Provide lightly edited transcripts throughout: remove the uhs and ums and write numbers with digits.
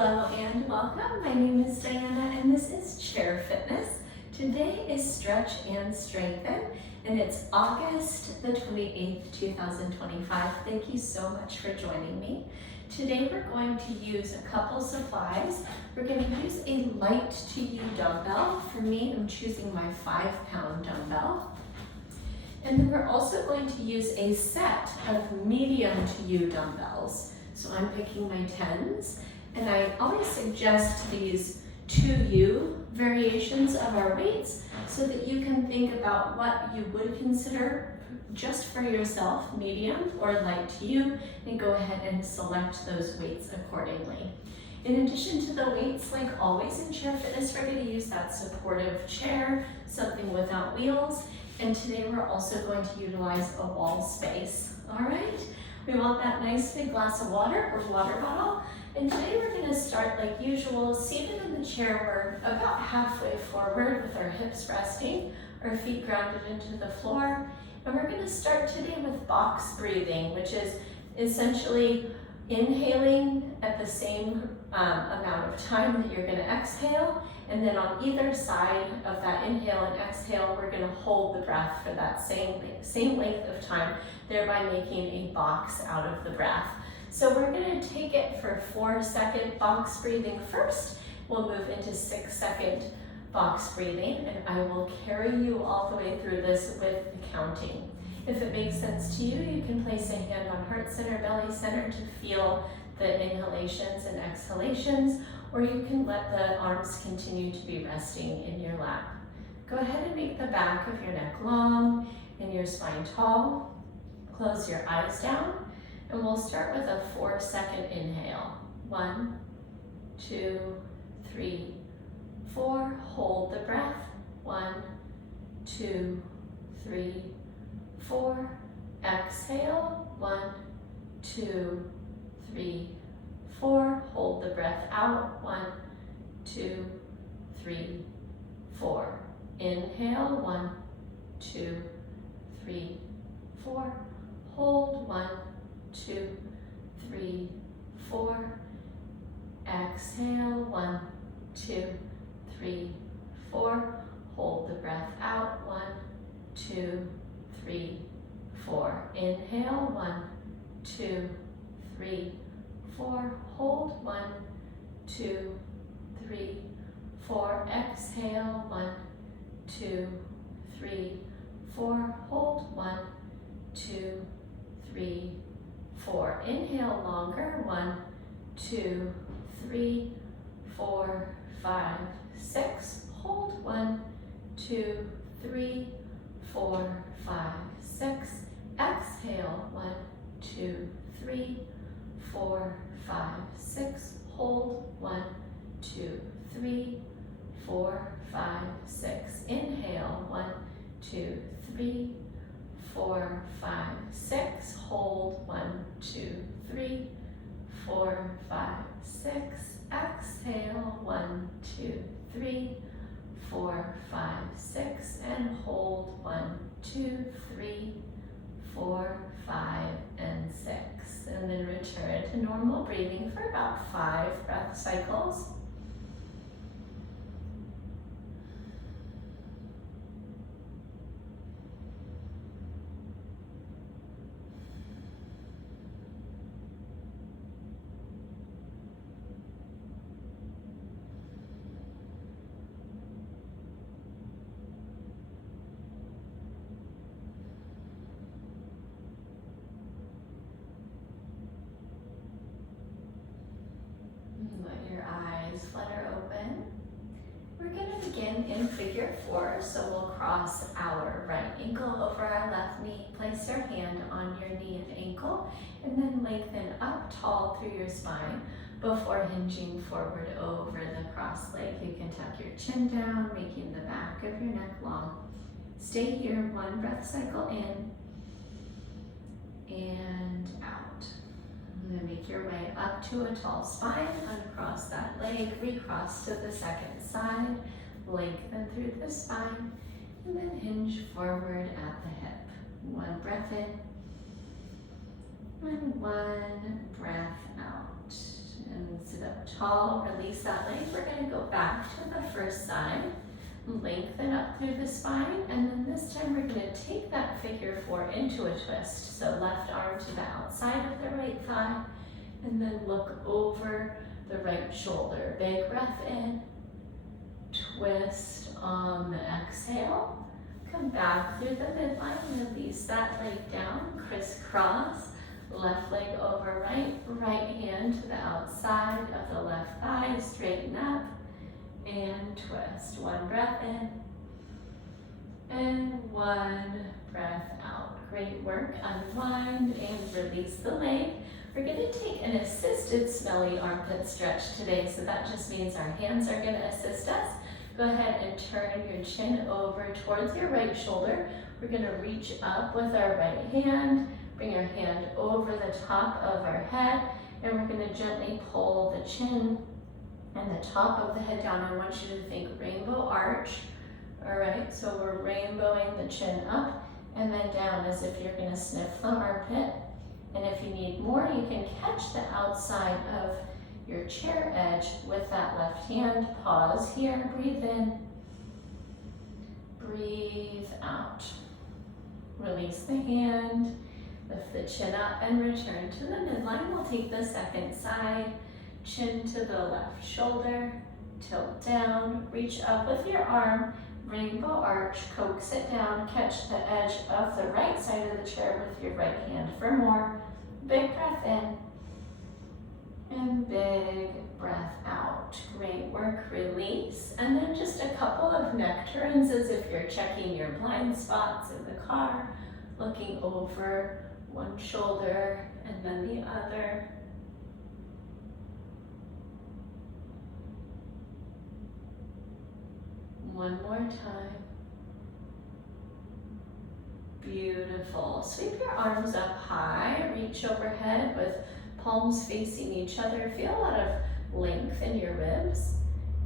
Hello and welcome. My name is Diana and this is Chair Fitness. Today is Stretch and Strengthen and it's August the 28th, 2025. Thank you so much for joining me. Today we're going to use a couple supplies. We're going to use a light to you dumbbell. For me, I'm choosing my 5-pound dumbbell. And then we're also going to use a set of medium to you dumbbells. So I'm picking my 10s, and I always suggest these 2U variations of our weights so that you can think about what you would consider just for yourself, medium or light to you, and go ahead and select those weights accordingly. In addition to the weights, like always in Chair Fitness, we're going to use that supportive chair, something without wheels, and today we're also going to utilize a wall space. All right? We want that nice big glass of water or water bottle. And today we're going to start like usual, seated in the chair. We're about halfway forward with our hips resting, our feet grounded into the floor. And we're going to start today with box breathing, which is essentially inhaling at the same amount of time that you're going to exhale. And then on either side of that inhale and exhale, we're going to hold the breath for that same length of time, thereby making a box out of the breath. So we're going to take it for 4-second box breathing first. We'll move into 6-second box breathing, and I will carry you all the way through this with the counting. If it makes sense to you, you can place a hand on heart center, belly center to feel the inhalations and exhalations, or you can let the arms continue to be resting in your lap. Go ahead and make the back of your neck long and your spine tall. Close your eyes down, and we'll start with a 4-second inhale. 1, 2, 3, 4. Hold the breath. 1, 2, 3, 4. Exhale. 1, 2, 3, 4. Hold the breath out. 1, 2, 3, 4. Inhale. 1, 2, 3, 4. Hold. 1, 2, 3, 4. Exhale. 1, 2, 3, 4. Hold the breath out. 1, 2, 3, 4. Inhale. 1, 2, 3, 4. Hold. 1, 2, 3, 4. Exhale. 1, 2, 3, 4. Hold. 1, 2, 3, 4. Inhale longer. 1, 2, 3, 4, 5, 6. Hold. 1, 2, 3, 4, 5, 6. Exhale. 1, 2, 3, 4, 5, 6. Hold. 1, 2, 3, 4, 5, 6. Inhale. 1, 2, 3, 4, 5, 6. Hold. 1, 2, 3, 4, 5, 6. Exhale. 1, 2, 3, 4, 5, 6. And hold. 1, 2, 3, 4, 5, and 6. And then return to normal breathing for about 5 breath cycles. Let your eyes flutter open. We're going to begin in figure 4, so we'll cross our right ankle over our left knee, place your hand on your knee and ankle, and then lengthen up tall through your spine before hinging forward over the cross leg. You can tuck your chin down, making the back of your neck long. Stay here, 1 breath cycle in and out. And then make your way up to a tall spine, uncross that leg, recross to the second side, lengthen through the spine, and then hinge forward at the hip. 1 breath in, and 1 breath out. And sit up tall, release that leg. We're gonna go back to the first side. Lengthen up through the spine, and then this time we're going to take that figure 4 into a twist. So left arm to the outside of the right thigh, and then look over the right shoulder. Big breath in, twist on the exhale. Come back through the midline, release that leg down, crisscross. Left leg over right, right hand to the outside of the left thigh, straighten up. And twist. One breath in and one breath out. Great work. Unwind and release the leg. We're going to take an assisted smelly armpit stretch today. So that just means our hands are going to assist us. Go ahead and turn your chin over towards your right shoulder. We're going to reach up with our right hand. Bring our hand over the top of our head. And we're going to gently pull the chin and the top of the head down. I want you to think rainbow arch. All right, so we're rainbowing the chin up and then down as if you're going to sniff the armpit. And if you need more, you can catch the outside of your chair edge with that left hand. Pause here, breathe in, breathe out. Release the hand, lift the chin up and return to the midline. We'll take the second side. Chin to the left shoulder, tilt down, reach up with your arm, rainbow arch, coax it down, catch the edge of the right side of the chair with your right hand for more. Big breath in and big breath out. Great work, release. And then just a couple of neck turns as if you're checking your blind spots in the car, looking over one shoulder and then the other. One more time. Beautiful. Sweep your arms up high, reach overhead with palms facing each other. Feel a lot of length in your ribs.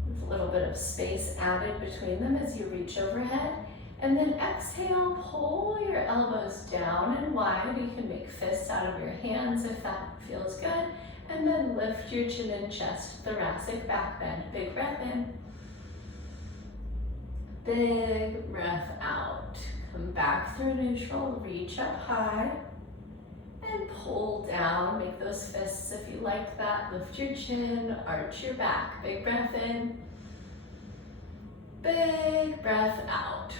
With a little bit of space added between them as you reach overhead. And then exhale, pull your elbows down and wide. You can make fists out of your hands if that feels good. And then lift your chin and chest, thoracic back bend. Big breath in. Big breath out. Come back through neutral, reach up high, and pull down. Make those fists if you like that. Lift your chin, arch your back. Big breath in. Big breath out.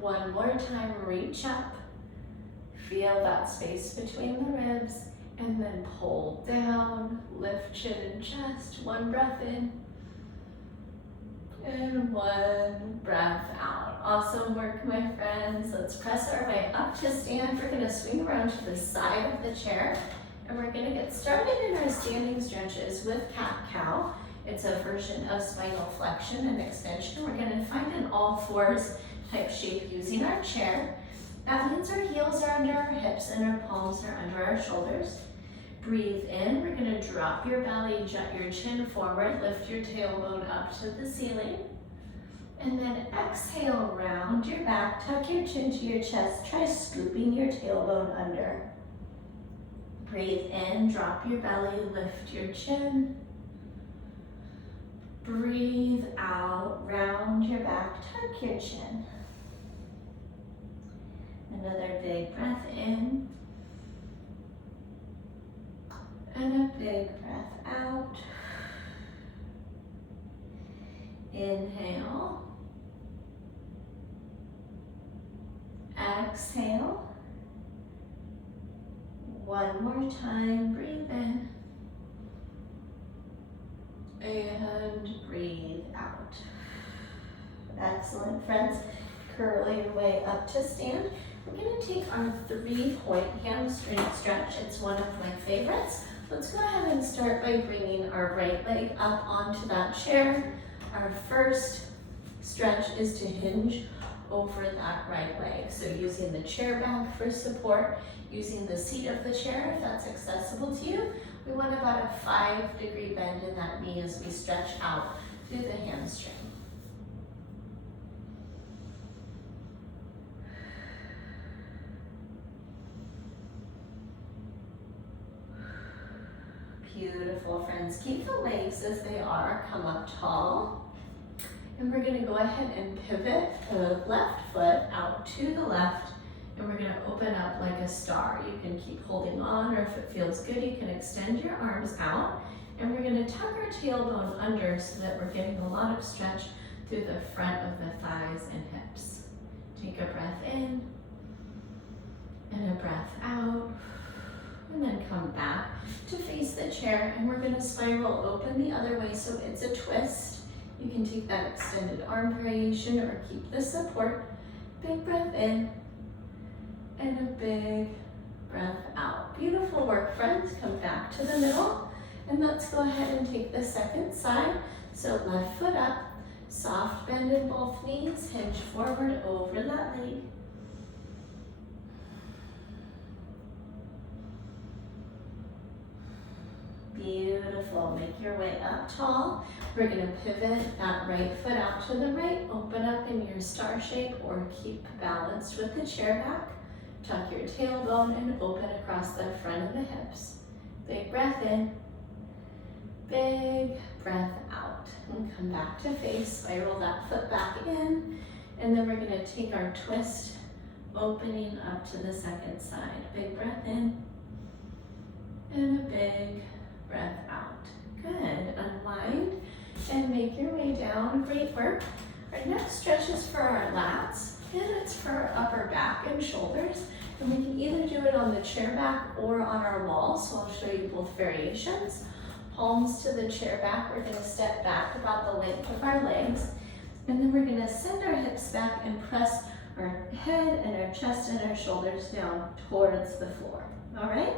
One more time, reach up. Feel that space between the ribs, and then pull down. Lift chin and chest. One breath in. And one breath out. Awesome work, my friends. Let's press our way up to stand. We're going to swing around to the side of the chair, and we're going to get started in our standing stretches with cat-cow. It's a version of spinal flexion and extension. We're going to find an all-fours type shape using our chair. That means our heels are under our hips and our palms are under our shoulders. Breathe in, we're going to drop your belly, jut your chin forward, lift your tailbone up to the ceiling. And then exhale, round your back, tuck your chin to your chest, try scooping your tailbone under. Breathe in, drop your belly, lift your chin. Breathe out, round your back, tuck your chin. Another big breath in. And a big breath out. Inhale. Exhale. One more time, breathe in. And breathe out. Excellent, friends. Curl your way up to stand. We're going to take our 3-point hamstring stretch. It's one of my favorites. Let's go ahead and start by bringing our right leg up onto that chair. Our first stretch is to hinge over that right leg. So using the chair back for support, using the seat of the chair if that's accessible to you. We want about a 5-degree bend in that knee as we stretch out through the hamstring. Beautiful, as they are, come up tall. And we're gonna go ahead and pivot the left foot out to the left, and we're gonna open up like a star. You can keep holding on, or if it feels good, you can extend your arms out. And we're gonna tuck our tailbone under so that we're getting a lot of stretch through the front of the thighs and hips. Take a breath in, and a breath out, and then come back to face the chair, and we're gonna spiral open the other way so it's a twist. You can take that extended arm variation or keep the support. Big breath in, and a big breath out. Beautiful work, friends. Come back to the middle, and let's go ahead and take the second side. So left foot up, soft bend in both knees, hinge forward over that leg. Beautiful. Make your way up tall. We're going to pivot that right foot out to the right. Open up in your star shape or keep balanced with the chair back. Tuck your tailbone and open across the front of the hips. Big breath in. Big breath out. And come back to face. Spiral that foot back in. And then we're going to take our twist, opening up to the second side. Big breath in. And a big breath out. Good. Unwind and make your way down. Great work. Our next stretch is for our lats, and it's for our upper back and shoulders. And we can either do it on the chair back or on our wall, so I'll show you both variations. Palms to the chair back. We're going to step back about the length of our legs, and then we're going to send our hips back and press our head and our chest and our shoulders down towards the floor. All right?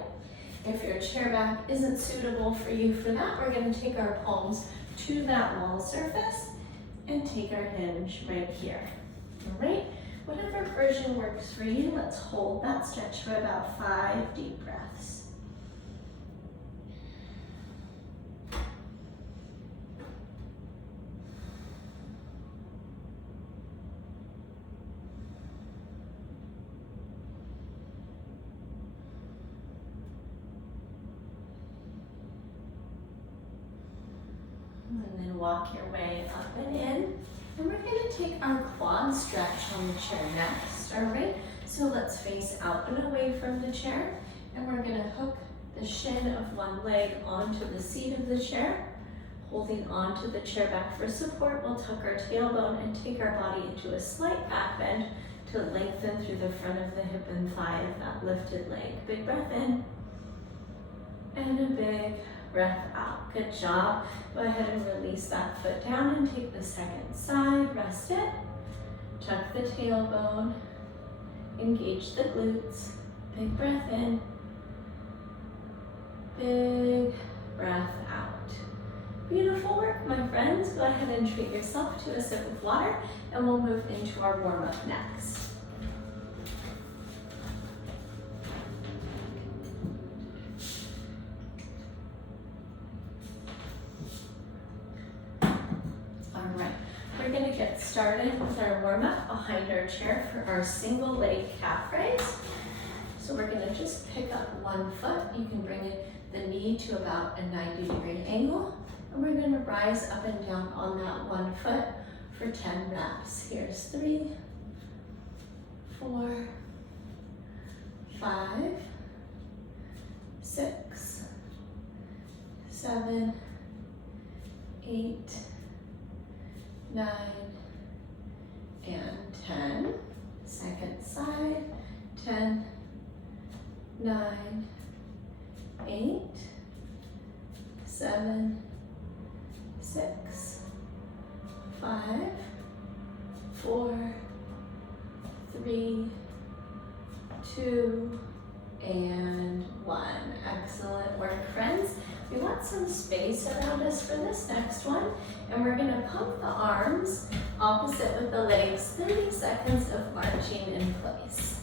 If your chair back isn't suitable for you for that, we're going to take our palms to that wall surface and take our hinge right here. All right? Whatever version works for you, let's hold that stretch for about 5 deep breaths. And then walk your way up and in. And we're going to take our quad stretch on the chair next, all right? So let's face out and away from the chair. And we're going to hook the shin of one leg onto the seat of the chair. Holding onto the chair back for support, we'll tuck our tailbone and take our body into a slight back bend to lengthen through the front of the hip and thigh of that lifted leg. Big breath in. And a big breath out. Good job. Go ahead and release that foot down and take the second side. Rest it. Tuck the tailbone. Engage the glutes. Big breath in. Big breath out. Beautiful work, my friends. Go ahead and treat yourself to a sip of water, and we'll move into our warm-up next. Started with our warm-up behind our chair for our single leg calf raise. So we're going to just pick up one foot. You can bring the knee to about a 90-degree angle. And we're going to rise up and down on that one foot for 10 reps. Here's 3, 4, 5, 6, 7, 8, 9, and 10. Second side. 10, 9, 8, 7, 6, 5, 4, 3, 2, and 1. Excellent work, friends. We want some space around us for this next one, and we're going to pump the arms opposite with the legs, 30 seconds of marching in place.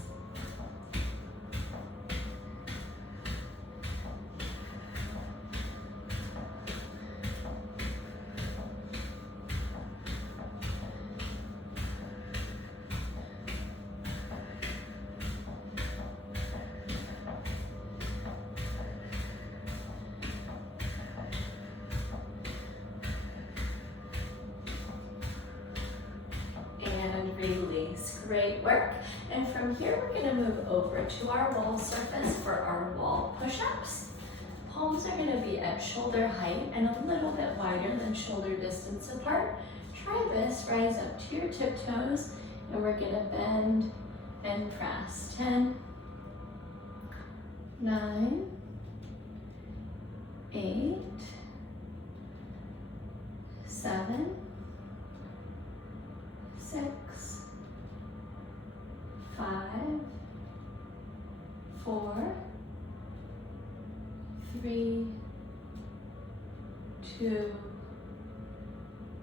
great work. And from here, we're gonna move over to our wall surface for our wall push-ups. Palms are gonna be at shoulder height and a little bit wider than shoulder distance apart. Try this, rise up to your tiptoes, and we're gonna bend and press. 10, 9, 8, 7, 6, 5, 4, 3, 2,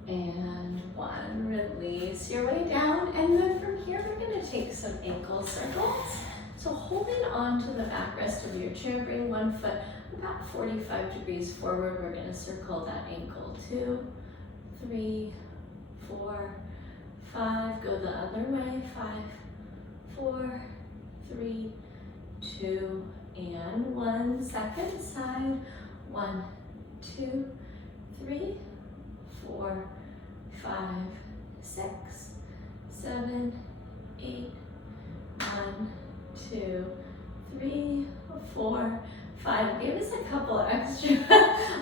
and 1. Release your way down, and then from here we're going to take some ankle circles. So holding on to the backrest of your chair, bring one foot about 45 degrees forward. We're going to circle that ankle. 2, 3, 4, 5. Go the other way. 5, 4, 3, 2, and 1. Second side. 1, 2, 3, 4, 5, 6, 7, 8, 1, 2, 3, 4, 5. Give us a couple extra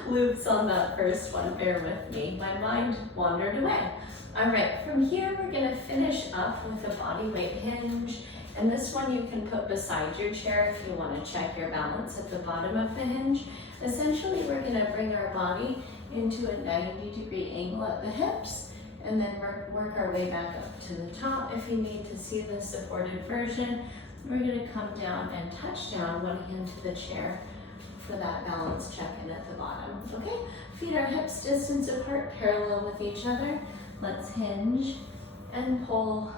loops on that first one. Bear with me. My mind wandered away. All right, from here we're gonna finish up with a body weight hinge. And this one you can put beside your chair if you wanna check your balance at the bottom of the hinge. Essentially, we're gonna bring our body into a 90-degree angle at the hips, and then work our way back up to the top. If you need to see the supported version, we're gonna come down and touch down one hand to the chair for that balance check-in at the bottom, okay? Feet are hips distance apart, parallel with each other. Let's hinge and pull.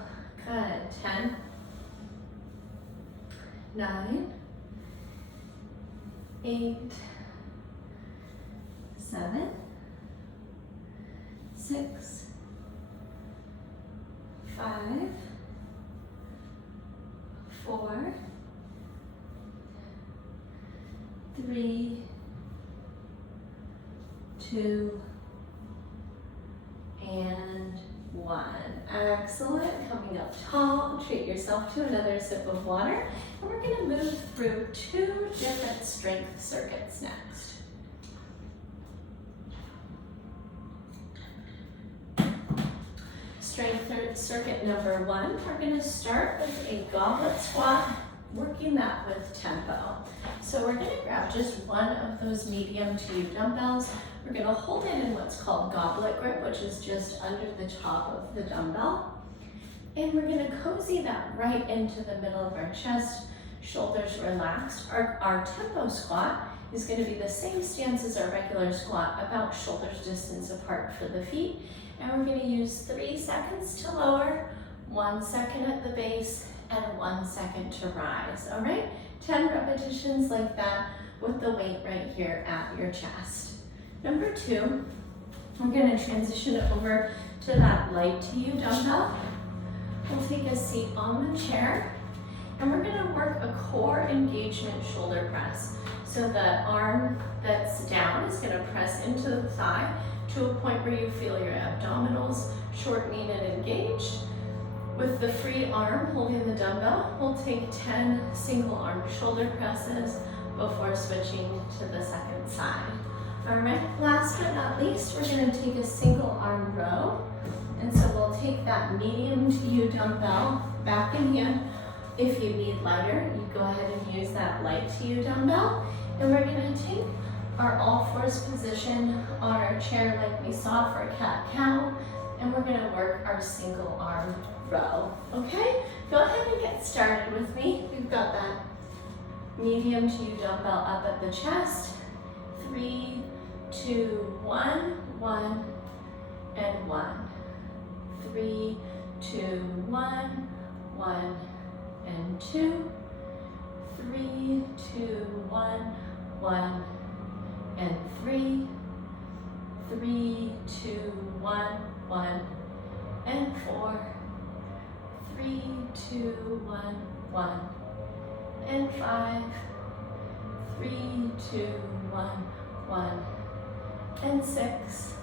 Good. 10, 9, 8, 7, 6, 5, 4, 3, 2, and 1. Excellent. Coming up tall, treat yourself to another sip of water. And we're going to move through 2 different strength circuits next. Strength circuit number 1, we're going to start with a goblet squat, working that with tempo. So we're going to grab just one of those medium to you dumbbells. We're going to hold it in what's called goblet grip, which is just under the top of the dumbbell. And we're going to cozy that right into the middle of our chest, shoulders relaxed. Our tempo squat is going to be the same stance as our regular squat, about shoulders distance apart for the feet. And we're going to use 3 seconds to lower, 1 second at the base, and 1 second to rise, all right? 10 repetitions like that with the weight right here at your chest. Number 2, we're going to transition over to that light to you dumbbell. We'll take a seat on the chair, and we're going to work a core engagement shoulder press. So the arm that's down is going to press into the thigh to a point where you feel your abdominals shortening and engaged. With the free arm holding the dumbbell, we'll take 10 single arm shoulder presses before switching to the second side. All right, last but not least, we're going to take a single arm row. And so we'll take that medium to you dumbbell back in hand. If you need lighter, you go ahead and use that light to you dumbbell. And we're going to take our all fours position on our chair like we saw for a cat-cow, and we're going to work our single arm row, okay? Go ahead and get started with me. We've got that medium to you dumbbell up at the chest. 3, 2, 1, 1, and 1. 3, 2, 1, 1, and 2. 3, 2, 1, 1, and 3, 3, 2, 1, 1, and 4, 3, 2, 1, 1, and 5, 3, 2, 1, 1, and 6,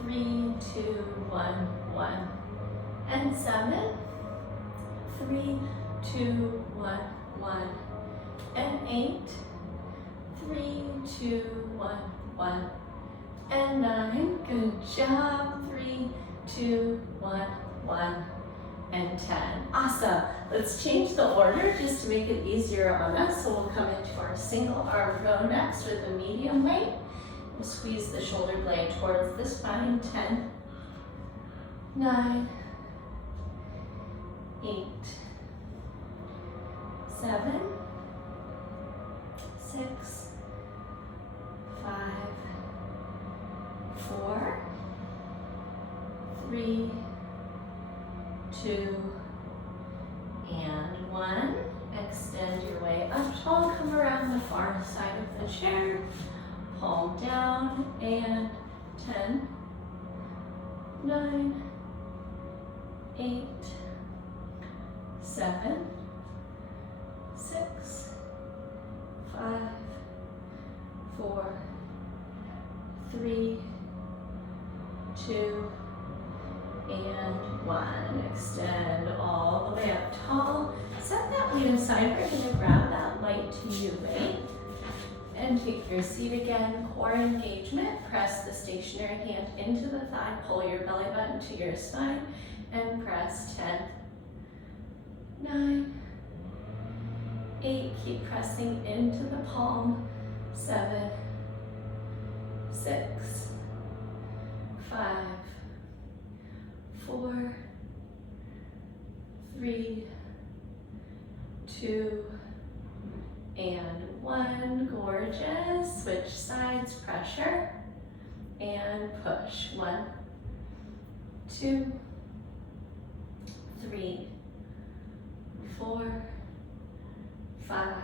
3, 2, 1, 1, and 7, 3, 2, 1, 1, and 8, 3, 2, 1, 1, and 9. Good job. 3, 2, 1, 1, and 10. Awesome. Let's change the order just to make it easier on us. So we'll come into our single arm row next with a medium weight. We'll squeeze the shoulder blade towards the spine. 10, 9, 8, 7, 6, 5, 4, 3, 2, and 1. Extend your way up tall, come around the far side of the chair, palm down, and 10, 9, 8, 7, 6, 5, 4, 3, 2, and 1. Extend all the way up tall. Set that weight aside. We're going to grab that light to you weight and take your seat again. Core engagement. Press the stationary hand into the thigh. Pull your belly button to your spine and press. 10, 9, 8. Keep pressing into the palm. 7, 6, 5, 4, 3, 2, and 1. Gorgeous. Switch sides, pressure, and push. 1, 2, 3, 4, 5,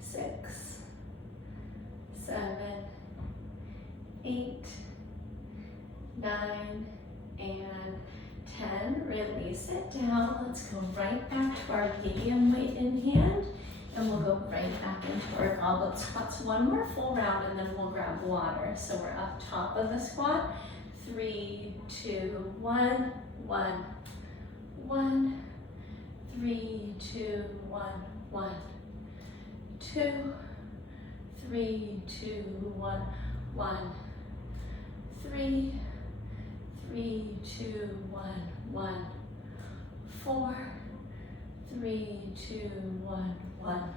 6, 7, 8, 9, and 10. Release it down. Let's go right back to our medium weight in hand, and we'll go right back into our goblet squats. One more full round, and then we'll grab water. So we're up top of the squat. 3, 2, 1, 1, 1, 3, 2, 1, 1, 2, 3, 2, 1, 1, 3, 3, 2, 1, 1, 4, 3, 2, 1, 1,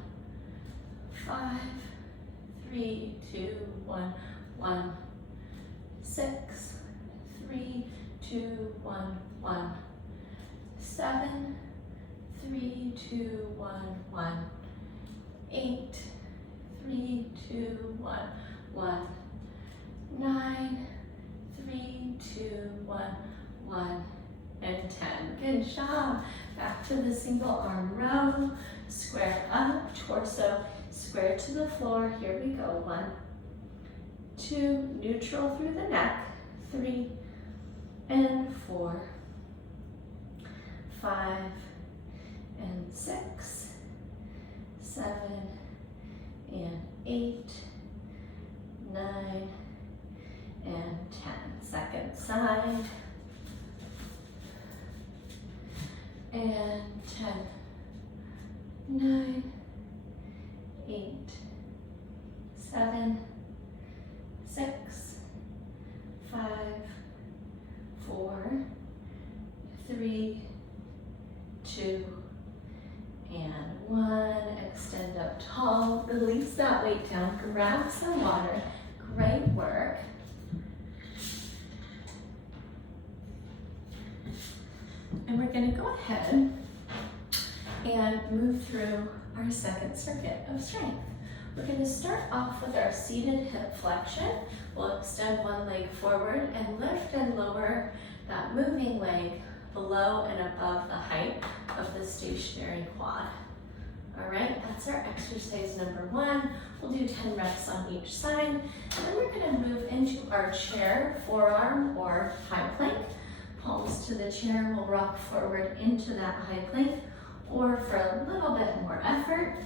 5, 3, 2, 1, 1, 6, 3, 2, 1, 1, 7, 3, 2, 1, 1, 8, 3, 2, 1, 1, 9, 3, 2, 1, 1, and 10. Good job. Back to the single arm row. Square up, torso square to the floor. Here we go. 1, 2, neutral through the neck. 3, and 4, 5, and 6, 7, and 8, 9, and 10. Second side. And 10, 9, 8, 7, 6, 5, 4, 3, 2, and 1. Extend up tall. Release that weight down. Grab some water. Great work. And we're going to go ahead and move through our second circuit of strength. We're going to start off with our seated hip flexion. We'll extend one leg forward and lift and lower that moving leg below and above the height of the stationary quad. All right, that's our exercise number 1. We'll do 10 reps on each side. And then we're going to move into our chair, forearm, or high plank. Palms to the chair, we'll rock forward into that high plank, or for a little bit more effort,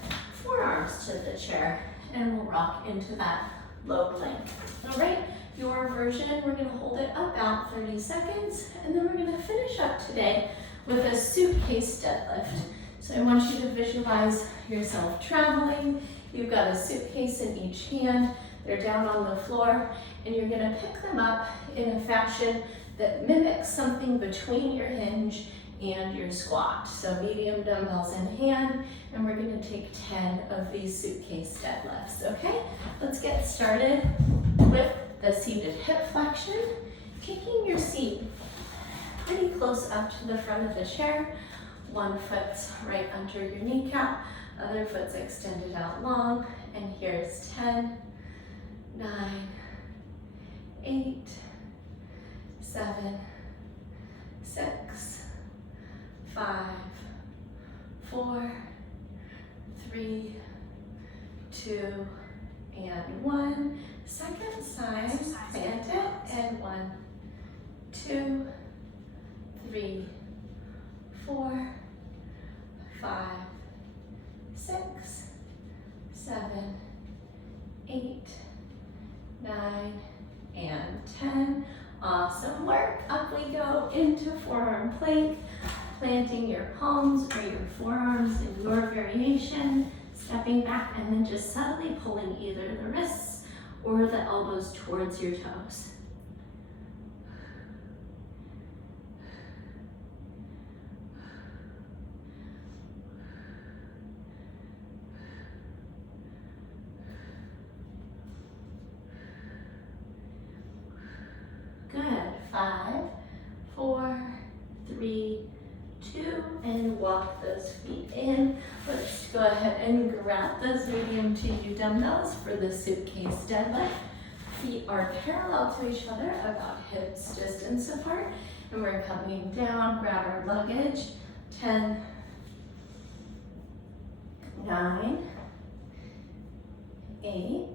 forearms to the chair, and we'll rock into that low plank. All right, your version, we're gonna hold it about 30 seconds, and then we're gonna finish up today with a suitcase deadlift. So I want you to visualize yourself traveling. You've got a suitcase in each hand. They're down on the floor, and you're gonna pick them up in a fashion that mimics something between your hinge and your squat. So medium dumbbells in hand, and we're gonna take 10 of these suitcase deadlifts, okay? Let's get started with the seated hip flexion. Taking your seat pretty close up to the front of the chair. One foot's right under your kneecap, other foot's extended out long, and here's 10, 9, 8, 7, 6, 5, 4, 3, 2, and 1. Second side, plant it, and 1, 2, 3, 4, 5, 6, 7, 8, 9, and 10. Awesome work. Up we go into forearm plank, planting your palms or your forearms in your variation, stepping back and then just subtly pulling either the wrists or the elbows towards your toes. Good. 5, 4, 3, 2, and walk those feet in. Let's go ahead and grab those medium to you dumbbells for the suitcase deadlift. Feet are parallel to each other, about hips distance apart, and we're coming down. Grab our luggage. 10, 9, 8,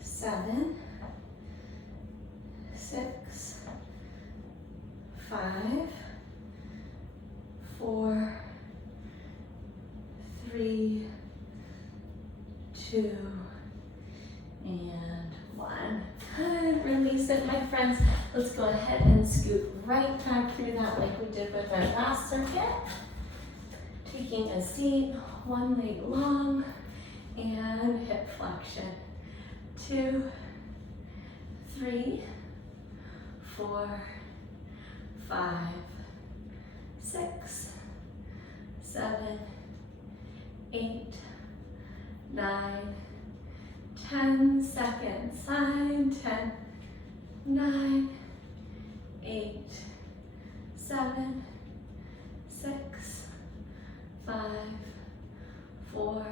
7, 6, 5, 4, 3, 2, and 1. Good. Release it, my friends. Let's go ahead and scoot right back through that like we did with our last circuit. Taking a seat, one leg long, and hip flexion. 2, 3, 4, 5, 6, 7, 8, 9, 10. Second side. 10, 9, 8, 7, 6, 5, 4,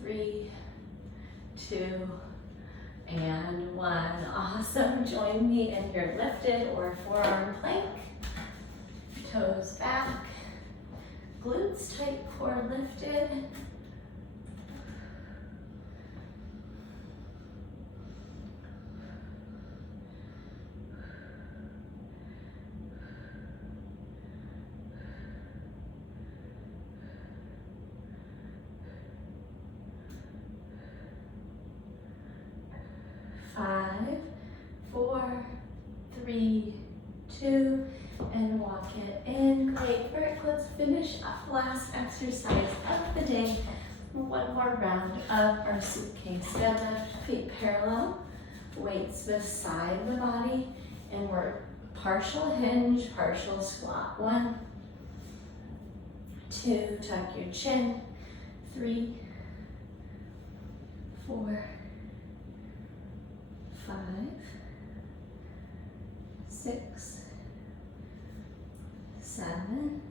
3, 2, and 1. Awesome. Join me in your lifted or forearm plank. Toes back. Glutes tight, core lifted. Five, 4, 3, 2, and walk it in. Great work. Let's finish up last exercise of the day. One more round of our suitcase deadlift. Feet parallel, weights beside the body, and we're partial hinge, partial squat. 1, 2, tuck your chin. 3, 4, 5, 6, 7,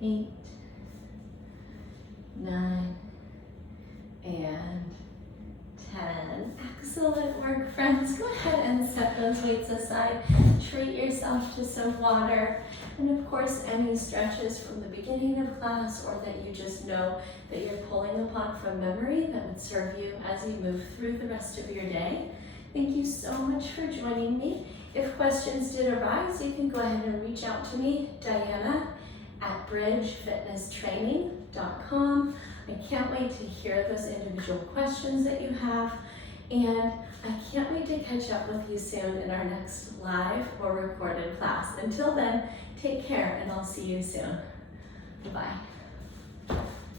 8, 9, and 10. Excellent work, friends. Go ahead and set those weights aside. Treat yourself to some water. And of course, any stretches from the beginning of class or that you just know that you're pulling upon from memory that would serve you as you move through the rest of your day. Thank you so much for joining me. If questions did arise, you can go ahead and reach out to me, Diana at bridgefitnesstraining.com. I can't wait to hear those individual questions that you have. And I can't wait to catch up with you soon in our next live or recorded class. Until then, take care and I'll see you soon. Bye-bye.